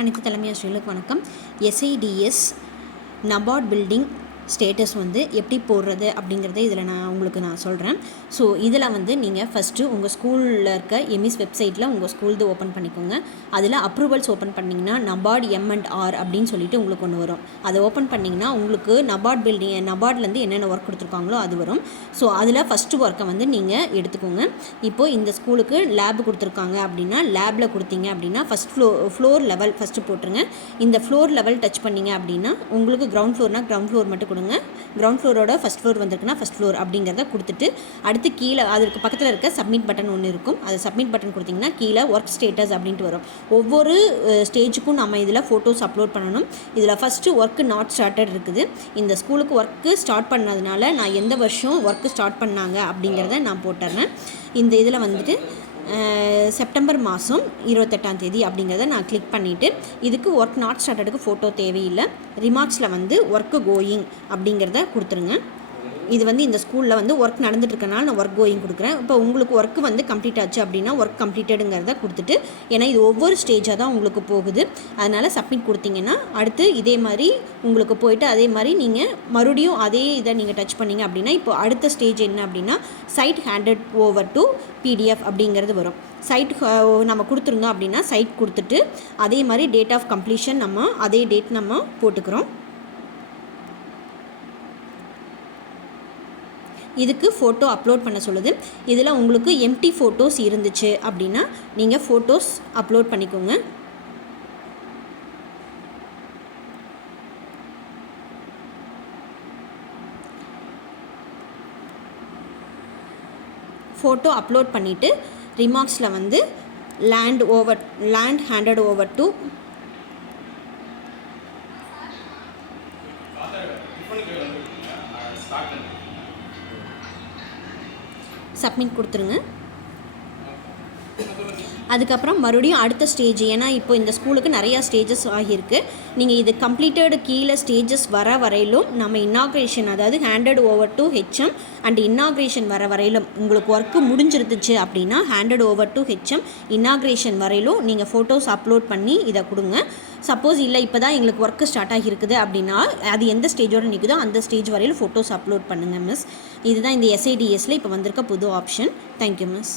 அனைத்து தலைமை ஆசிரியர்களுக்கு வணக்கம். எஸ்ஐடிஎஸ் நபார்ட் பில்டிங் ஸ்டேட்டஸ் வந்து எப்படி போடுறது அப்படிங்கிறத இதில் நான் சொல்கிறேன். ஸோ இதில் வந்து நீங்கள் ஃபஸ்ட்டு உங்கள் ஸ்கூலில் இருக்க எம்இஸ் வெப்சைட்டில் உங்கள் ஸ்கூல்து ஓப்பன் பண்ணிக்கோங்க. அதில் அப்ரூவல்ஸ் ஓப்பன் பண்ணிங்கன்னா நபார்ட் M&R அப்படின்னு சொல்லிட்டு உங்களுக்கு ஒன்று வரும். அதை ஓப்பன் பண்ணிங்கன்னா உங்களுக்கு நபார்ட்லேருந்து என்னென்ன ஒர்க் கொடுத்துருக்காங்களோ அது வரும். ஸோ அதில் ஃபஸ்ட்டு ஒர்க்கை வந்து நீங்கள் எடுத்துக்கோங்க. இப்போது இந்த ஸ்கூலுக்கு லேப் கொடுத்துருக்காங்க அப்படின்னா லேபில் கொடுத்தீங்க அப்படின்னா ஃப்ளோர் லெவல் ஃபஸ்ட்டு போட்டுருங்க. இந்த ஃப்ளோர் லெவல் டச் பண்ணிங்க அப்படின்னா உங்களுக்கு கிரவுண்ட் ஃப்ளோர் மட்டும் கொடுங்க. கிரவுண்ட் ஃப்ளோரோட ஃபஸ்ட் ஃப்ளோர் வந்திருக்குன்னா ஃபஸ்ட் ஃப்ளோர் அப்படிங்கிறத கொடுத்துட்டு அடுத்து கீழே அதுக்கு பக்கத்தில் இருக்க சப்மிட் பட்டன் ஒன்று இருக்கும். அது சப்மிட் பட்டன் கொடுத்திங்கன்னா கீழே ஒர்க் ஸ்டேட்டஸ் அப்படின்ட்டு வரும். ஒவ்வொரு ஸ்டேஜுக்கும் நம்ம இதில் ஃபோட்டோஸ் அப்லோட் பண்ணணும். இதில் ஃபஸ்ட்டு ஒர்க்கு நாட் ஸ்டார்டட் இருக்குது. இந்த ஸ்கூலுக்கு ஒர்க்கு ஸ்டார்ட் பண்ணதுனால நான் எந்த வருஷம் ஒர்க்கு ஸ்டார்ட் பண்ணாங்க அப்படிங்கிறத நான் போட்டுறேன். இந்த இதில் வந்துட்டு செப்டம்பர் மாதம் 28 அப்படிங்கிறத நான் கிளிக் பண்ணிவிட்டு இதுக்கு ஒர்க் நாட் ஸ்டார்டடுக்கு ஃபோட்டோ தேவையில்லை. ரிமார்க்ஸில் வந்து ஒர்க்கு கோயிங் அப்படிங்கிறத கொடுத்துருங்க. இது வந்து இந்த ஸ்கூலில் வந்து ஒர்க் நடந்துட்டுருக்கனால நான் ஒர்க் கோயிங் கொடுக்குறேன். இப்போ உங்களுக்கு ஒர்க்கு வந்து கம்ப்ளீட் ஆச்சு அப்படின்னா ஒர்க் கம்ப்ளீட்டடுங்கிறத கொடுத்துட்டு, ஏன்னா இது ஒவ்வொரு ஸ்டேஜாக தான் உங்களுக்கு போகுது, அதனால் சப்மிட் கொடுத்தீங்கன்னா அடுத்து இதே மாதிரி உங்களுக்கு போயிட்டு அதே மாதிரி நீங்கள் மறுபடியும் அதே இதை நீங்கள் டச் பண்ணிங்க அப்படின்னா இப்போ அடுத்த ஸ்டேஜ் என்ன அப்படின்னா side handed over to PDF அப்படிங்கிறது வரும். சைட் நம்ம கொடுத்துருந்தோம் அப்படின்னா சைட் கொடுத்துட்டு அதே மாதிரி டேட் ஆஃப் கம்ப்ளீஷன் அதே டேட் நம்ம போட்டுக்கிறோம். இதுக்கு ஃபோட்டோ அப்லோட் பண்ண சொல்லுது. இதில் உங்களுக்கு எம்டி ஃபோட்டோஸ் இருந்துச்சு அப்படின்னா நீங்கள் ஃபோட்டோஸ் அப்லோட் பண்ணிக்கோங்க. ஃபோட்டோ அப்லோட் பண்ணிவிட்டு ரிமார்க்ஸில் வந்து land handed over to submit கொடுத்துருங்க. அதுக்கப்புறம் மறுபடியும் அடுத்த ஸ்டேஜ், ஏன்னா இப்போ இந்த ஸ்கூலுக்கு நிறையா ஸ்டேஜஸ் ஆகியிருக்கு. நீங்கள் இது கம்ப்ளீட்டட் கீழே ஸ்டேஜஸ் வர வரையிலும் நம்ம இன்னாக்ரேஷன், அதாவது handed over to HM and inauguration வர வரையிலும் உங்களுக்கு ஒர்க்கு முடிஞ்சிருந்துச்சு அப்படின்னா handed over to HM inauguration வரையிலும் நீங்கள் ஃபோட்டோஸ் அப்லோட் பண்ணி இதை கொடுங்க. சப்போஸ் இல்லை இப்போ தான் எங்களுக்கு ஒர்க்கு ஸ்டார்ட் ஆகியிருக்குது அப்படின்னா அது எந்த ஸ்டேஜோடு நிற்குதோ அந்த ஸ்டேஜ் வரையிலும் ஃபோட்டோஸ் அப்லோட் பண்ணுங்கள் மிஸ். இதுதான் இந்த SIDSல இப்போ வந்திருக்க புது ஆப்ஷன். Thank you miss.